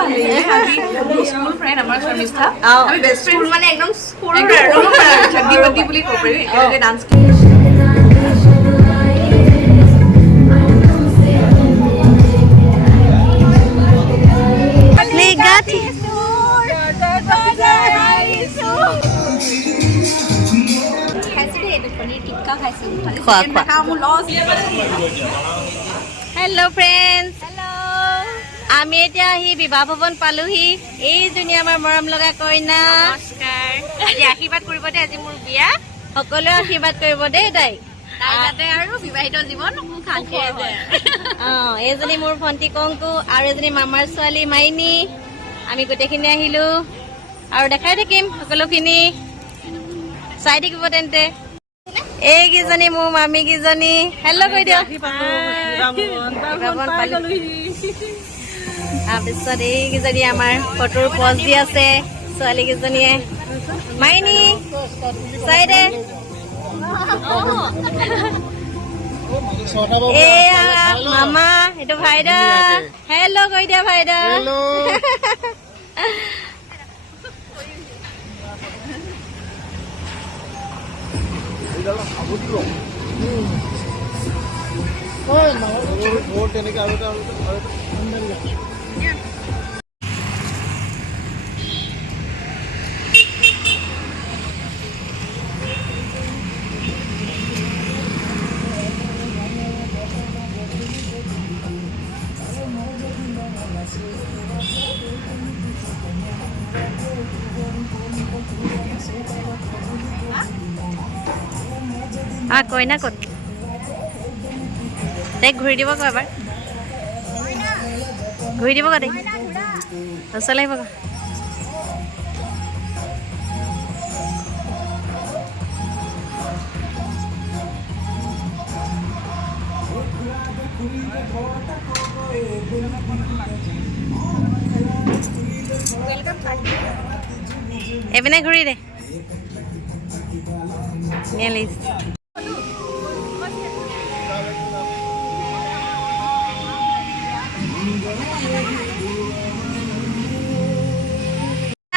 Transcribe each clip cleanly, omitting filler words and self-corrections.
School friend আমাৰ শৰ্মিষ্ঠা আমি best friend মানে একদম সৰুৰ আৰু ছাগি পাতি বুলি ক'ব পাৰি একেলগে ডান্স हेलो फ्रेंड्स আমি এতিয়া আহি বিবাহ ভৱন পালোহি এই জুনি আমাৰ মৰম লগা কইনা নমস্কাৰ আজি আশীৰ্বাদ কৰিব দে আজি মোৰ বিয়া সকলোৱে আশীৰ্বাদ কৰিব দে তাই তাইতে আৰু বিবাহিত জীৱন শান্তি হয় এইজনী মোৰ ভন্টি কংকু আৰু এজনী মামাৰ ছোৱালী মাইনী আমি গোটেইখিনি আহিলো আৰু দেখাই থাকিম সকলোখিনি চাই থাকিব তেন্তে এইকেইজনী মোৰ মামী কেইজনী হেল্ল' কৈ দিয়ক তাৰপিছত এইকেইজনী আমাৰ ফটোৰ পজ দি আছে ছোৱালী কেইজনীয়ে মাইনী চাই দে এয়া মামা এইটো ভাইদা হেল্ল' কৈ দিয়া ভাইদা কইনা ক'ত তাইক ঘূৰি দিব ক এবাৰ ঘূৰি দিব ক তাইক ওচৰলৈ আহিব ক এইপিনে ঘূৰি দে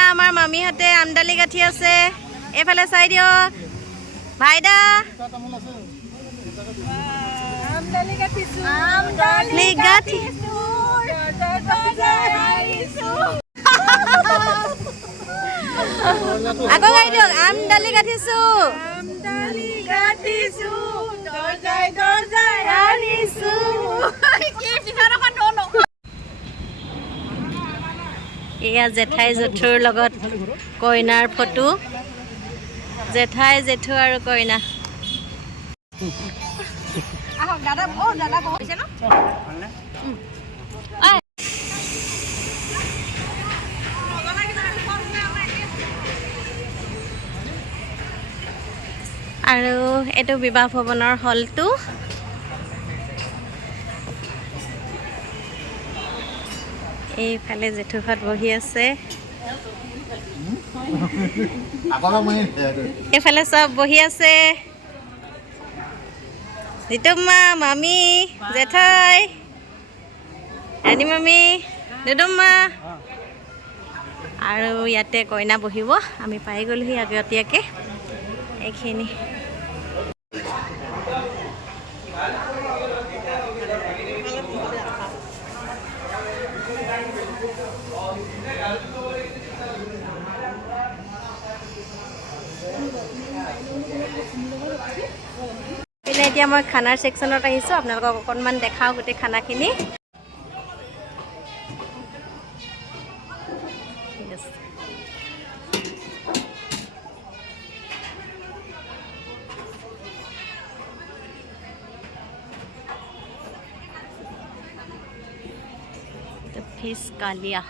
আমাৰ মামীহঁতে আমদালি গাঁঠি আছে এইফালে চাই দিয়ক ভাইদা আকৌ গাই দিয়ক আমদালি গাঁঠিছো এয়া জেঠাই জেঠুৰ লগত কইনাৰ ফটো জেঠাই জেঠু আৰু কইনা আৰু এইটো বিবাহ ভৱনৰ হলটো এইফালে জেঠুহঁত বহি আছে এইফালে চব বহি আছে জিতুমা মামী জেঠাই ৰাণী মামী দুদুম্মা আৰু ইয়াতে কইনা বহিব আমি পাই গ'লোহি আগতীয়াকৈ এইখিনি এতিয়া মই খানাৰ ছেকশ্যনত আহিছোঁ আপোনালোকক অকণমান দেখাওঁ গোটেই খানাখিনি ঠিক আছে ফিছ কালিয়া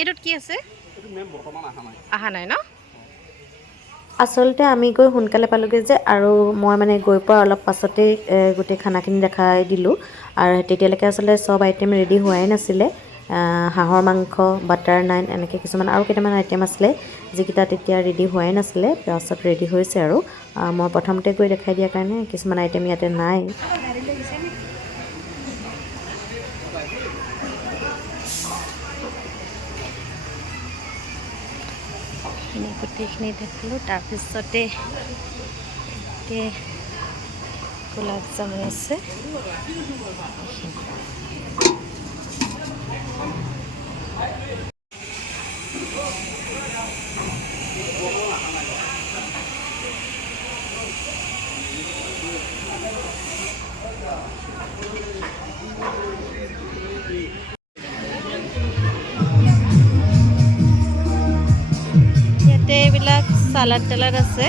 এইটোত কি আছে? এইটো মেম বৰ্তমান আহা নাই। আহা নাই ন? আচলতে আমি গৈ সোনকালে পালোগৈ যে, আৰু মই মানে গৈ পোৱাৰ অলপ পাছতেই গোটেই খানাখিনি দেখাই দিলোঁ। আৰু তেতিয়ালৈকে আচলতে চব আইটেম ৰেডি হোৱাই নাছিলে। হাঁহৰ মাংস, বাটাৰ নান, এনেকৈ কিছুমান আৰু কেইটামান আইটেম আছিলে যিকেইটা তেতিয়া ৰেডি হোৱাই নাছিলে, পাছত ৰেডি হৈছে। আৰু মই প্ৰথমতে গৈ দেখাই দিয়াৰ কাৰণে কিছুমান আইটেম ইয়াতে নাই। গোটেইখিনি দেখালোঁ। তাৰপিছতে গোলাপ জামুন আছে। ইয়াতে এইবিলাক চালাড টালাড আছে।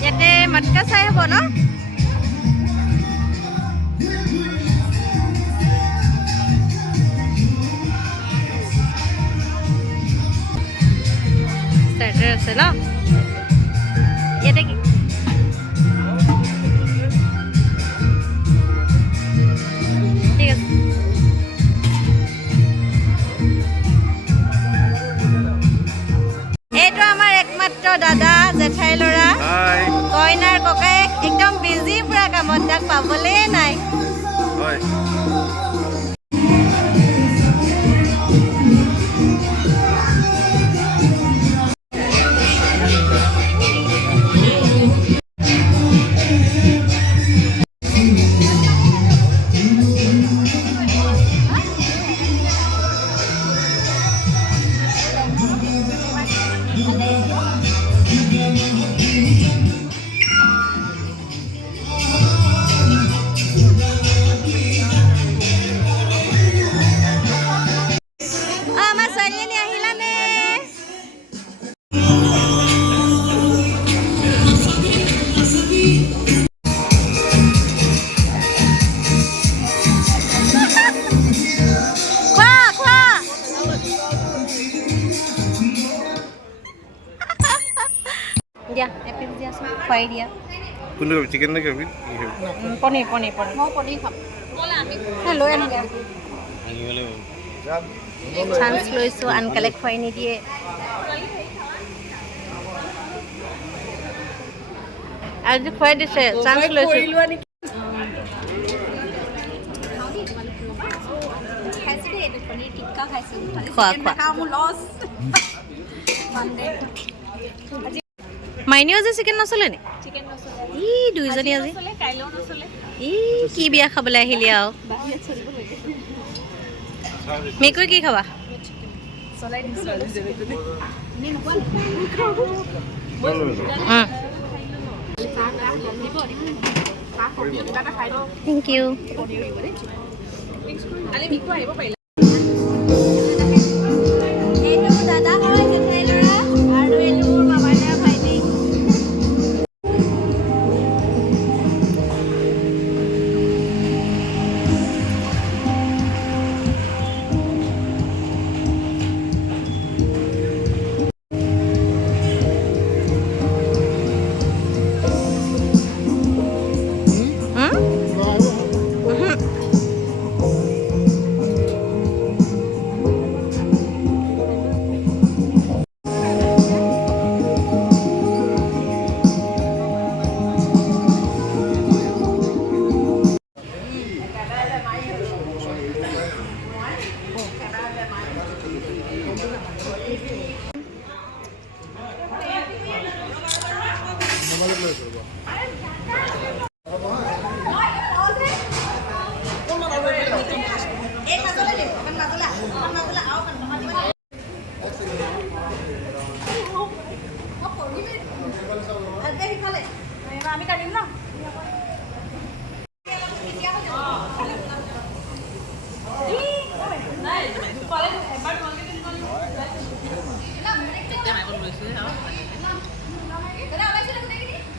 ইয়াতে মটকা চাই হ'ব ন? starter আছে ন? ইয়াতে কি ঠিক আছে। এইটো আমাৰ একমাত্ৰ দাদা জেঠাই ল'ৰা, কইনাৰ ককায়েক। একদম বিজি পুৰা কামত, তাক পাবলে নাই। আমাৰ ছোৱালীজনী আহিলানে? দিয়া এপিচ দিয়াচোন, খুৱাই দিয়া। কোনটো চিকেন নে খাবি? পনীৰ পনীৰ পনীৰ মই পনীৰ খাম। লৈ আনোগৈ। চান্স লৈছোঁ, আনকালে খুৱাই নিদিয়ে। আজি খুৱাই দিছে, চান্স লৈছোঁ। খোৱা মাইনীও আজি চিকেন নচলে নি? ই দুইজনী আজি ই কি বিয়া খাবলৈ আহিলি আৰু। মেকুৰী কি খাবা? Thank you. এইটো দাদা হয় জেঠাই ল'ৰা, আৰু এইটো মোৰ মামাৰ ল'ৰা ভাইটি।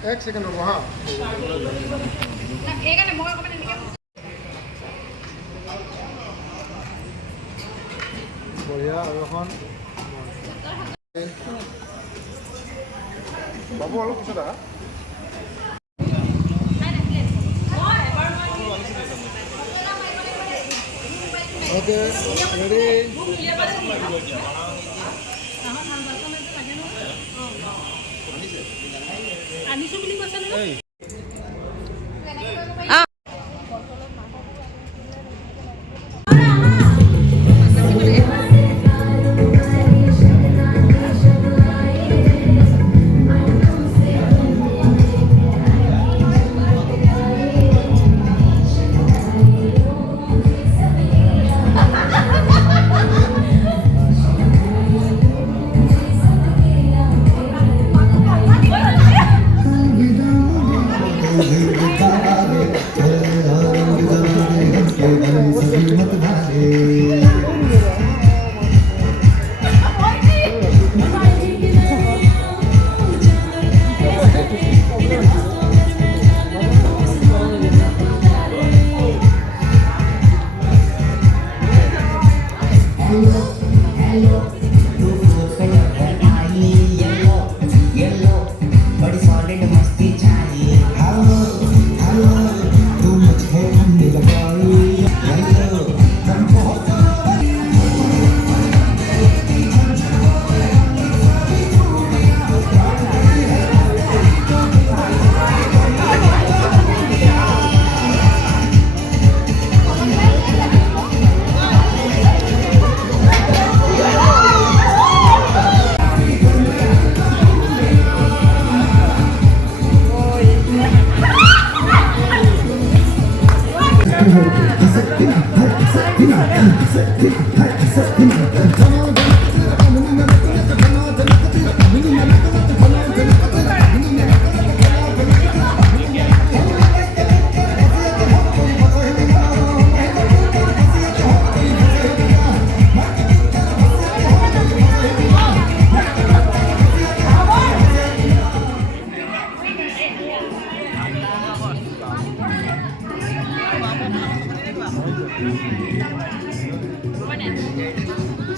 এক ছেকেণ্ড ৰ'ব হা সেইকাৰণে মই অকণমান এনেকৈ বঢ়িয়া আৰু এখন বাবু অলপ পিছত আহা ওকে ৰেডি আনিছো বুলি কৈছে নহয়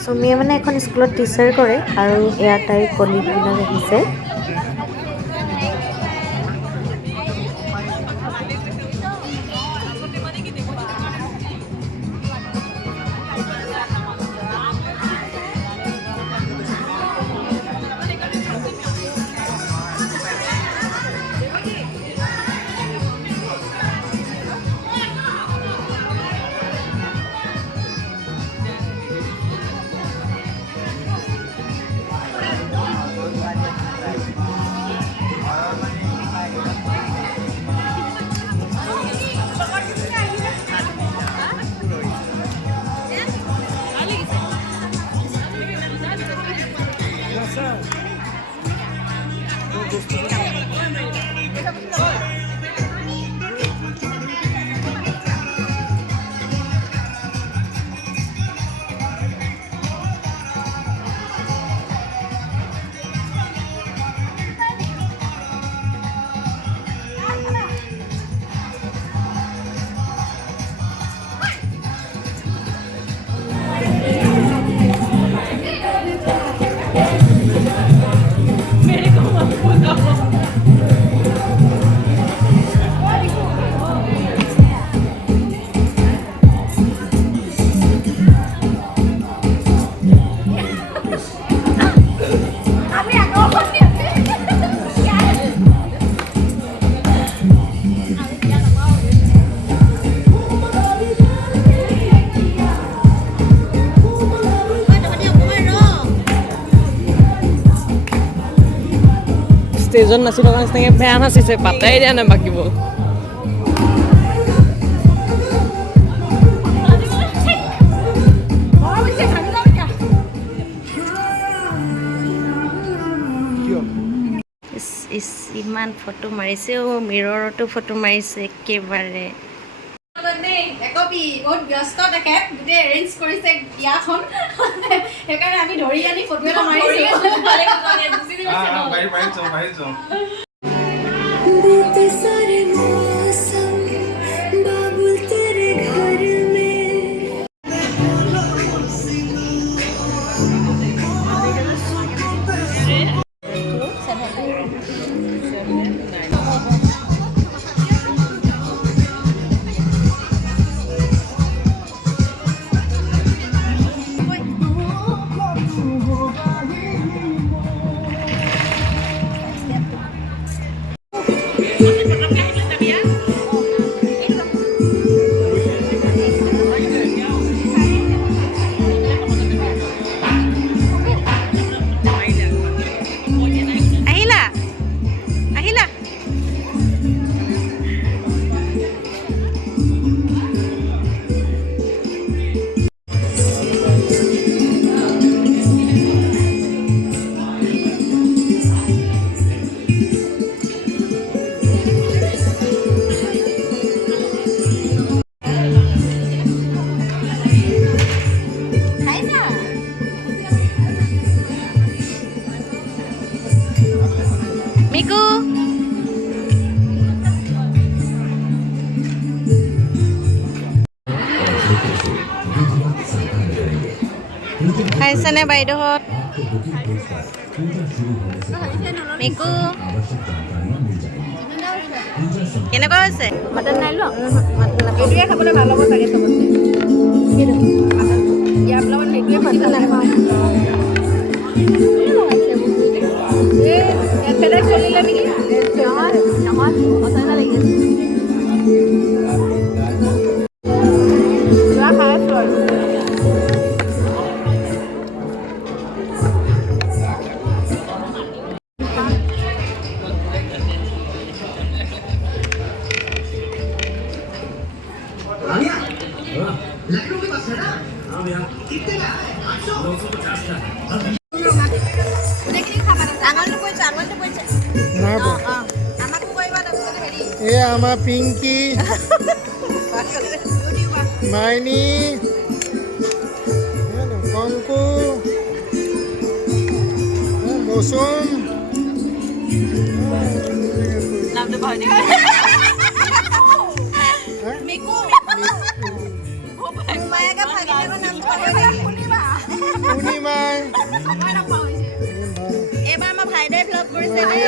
চুমিয়ে মানে এখন স্কুলত টিচাৰ কৰে আৰু এয়া তাইৰ কলিগবিলাক আহিছে ষ্টেজত নাচিবৰ কাৰণে নিচিনাকৈ বেয়া নাচিছে পাতাই দিয়া নাই বাকীবোৰ ইমান ফটো মাৰিছে মিৰৰতো ফটো মাৰিছে একেবাৰে একপি বহুত ব্যস্ত তেখেত গোটেই এৰেঞ্জ কৰিছে বিয়াখন সেইকাৰণে আমি ধৰি আনি ফটো এটা মাৰিছোঁ सारे मौसम बाबुल तेरे घर में আহিলা আহিলা মিকু খাইছেনে বাইদেউহঁত মিকু কেনেকুৱা হৈছে মটন নাই লোৱা এইটোৱে খাবলৈ ভাল হ'ব চাগে চবতছে ইয়াৰ লগত সেইটোৱে মটন নাই এফালে চলিলে নেকি নহয় নহয় সঁচাকৈ লাগি আছে যোৱা খাই আছোঁ আৰু এয়া আমাৰ পিংকি মাইনী কংকু মৌচুম পূৰ্ণিমাই এইবাৰ আমাৰ ভাইদেউ ভ্লগ কৰিছে দেই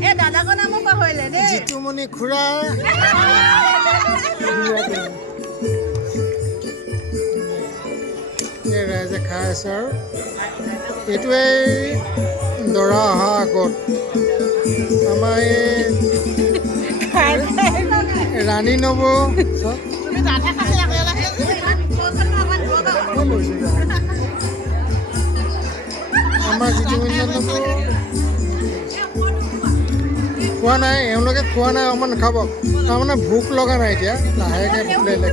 এই দাদাকৰ নামো পাহৰিলে দেই জিতুমণি খুৰা এই ৰাইজে খাই আছে আৰু এইটোৱেই দৰা অহা আগত আমাৰ এই ৰাণী নব আমাৰ জিতুমণি নব খোৱা নাই এওঁলোকে খোৱা নাই অকণমান খাব তাৰমানে ভোক লগা নাই এতিয়া লাহেকৈ ভোক লাগিলে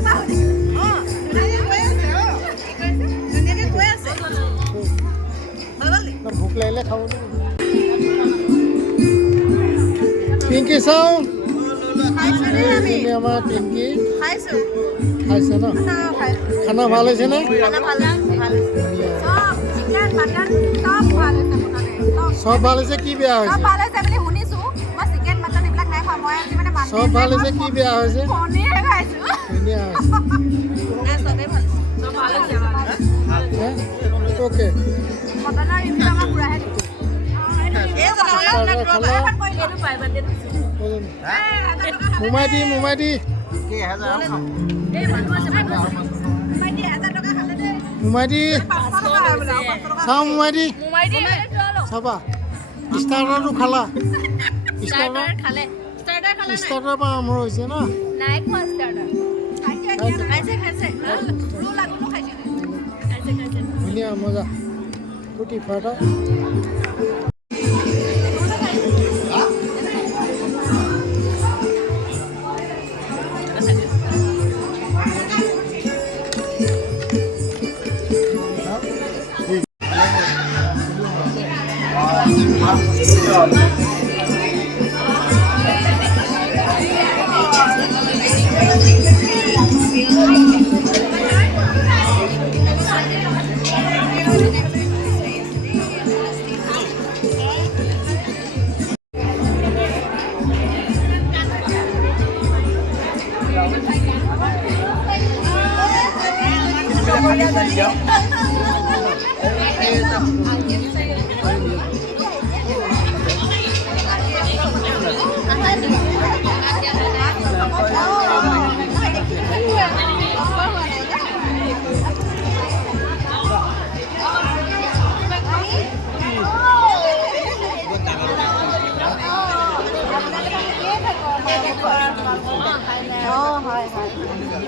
ভোক লাগিলে খাব পিংকি চাওঁ আমাৰ পিংকি খাইছে ন খানা ভাল হৈছেনে চব ভাল হৈছে কি বেয়া হৈছে চব ভাল হৈছে কি বেয়া হৈছে অ'কে মোমাই দি চাওঁ মোমাই দি চাবা ষ্টাৰ্টাৰটো খালা ষ্টাৰ্টাৰ পৰা আৰম্ভ হৈছে ন ধুনীয়া মজা ফুটি ফাটা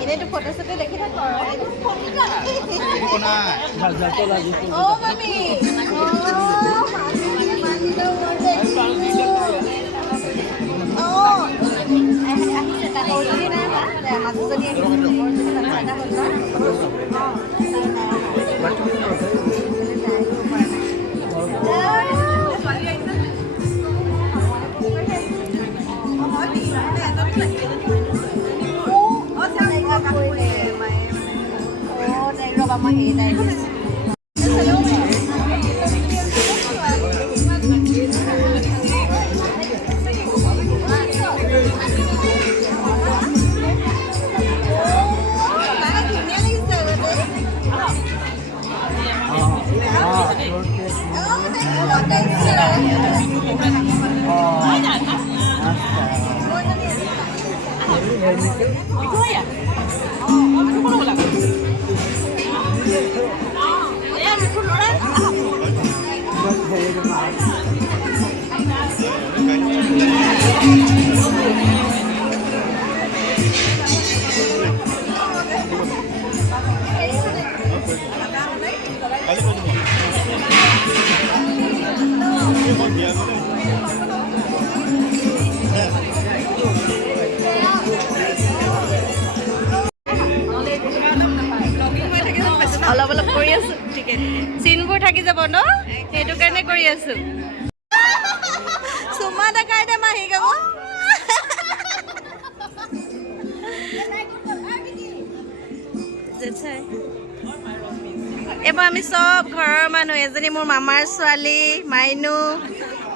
এনেইতো ফটো চটো দেখি থাকো অলপ অলপ কৰি আছো ঠিকে চিনবোৰ থাকি যাব ন সেইটো কাৰণে কৰি আছো চুমা দেখাই দে মাহী গাব এবাৰ আমি চব ঘৰৰ মানুহ এজনী মোৰ মামাৰ ছোৱালী মাইনু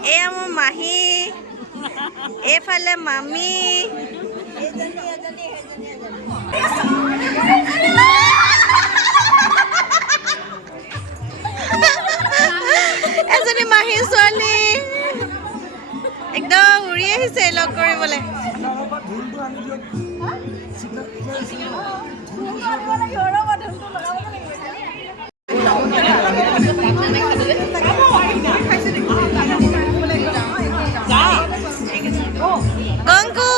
এয়া মোৰ মাহী এইফালে মামী এজনী মাহী ছোৱালী একদম উৰি আহিছে লগ কৰিবলৈ কংকু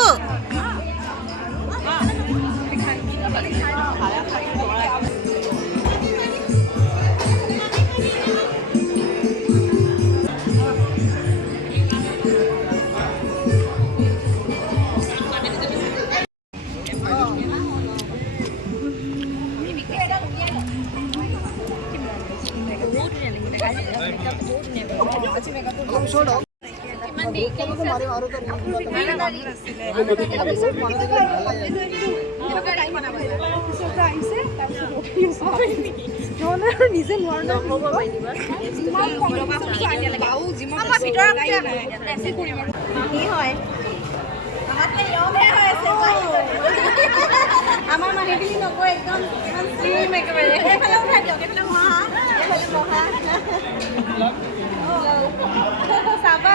নিজে আমাৰ মাহী বুলি নকয় একদম একেবাৰে চাবা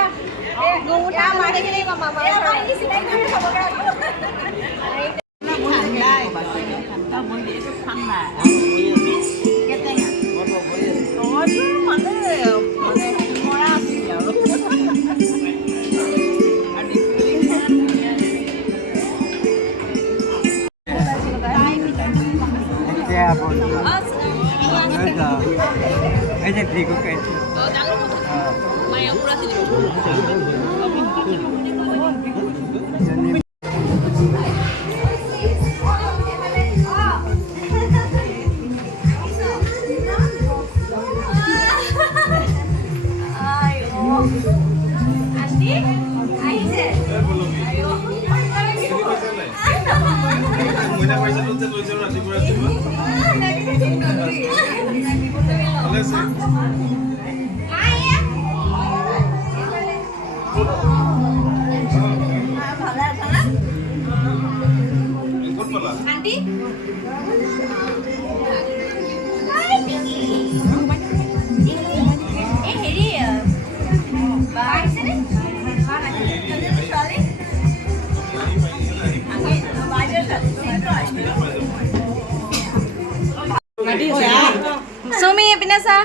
চুমি এইপিনে চা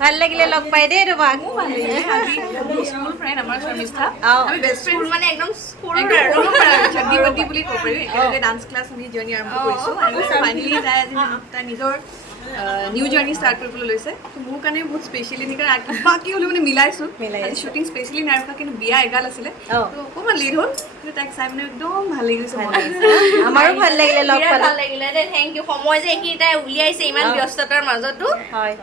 ভাল লাগিলে লগ পাই দেই তোমাক স্কুল ফ্ৰেণ্ড আমাৰ শৰ্মিষ্ঠা অঁ। আমি বেষ্ট ফ্ৰেণ্ড মানে একদম চড্ডি বড্ডি বুলি ক'ব পাৰি একেলগে ডান্স ক্লাছ আমি জাৰ্ণি আৰম্ভ কৰিছোঁ আৰু ফাইনেলি তাই আজি তাই নিজৰ নিউ জাৰ্ণি ষ্টাৰ্ট কৰিবলৈ লৈছে ত' মোৰ কাৰণে বহুত স্পেচিয়েলি নেকি বাকী হ'লেও মানে মিলাইছোঁ আজি শ্বুটিং স্পেচিয়েলি নাই ৰখা কিন্তু বিয়া এগাল আছিলে ত' অকণমান লেট হ'ল কিন্তু তাইক চাই মানে একদম ভাল লাগি গৈছে আমাৰো ভাল লাগিলে লগ বিৰাট পালে ভাল লাগিলে দেই থেংক ইউ সময় যে এইখিনি তাই উলিয়াইছে ইমান ব্যস্ততাৰ মাজতো হয়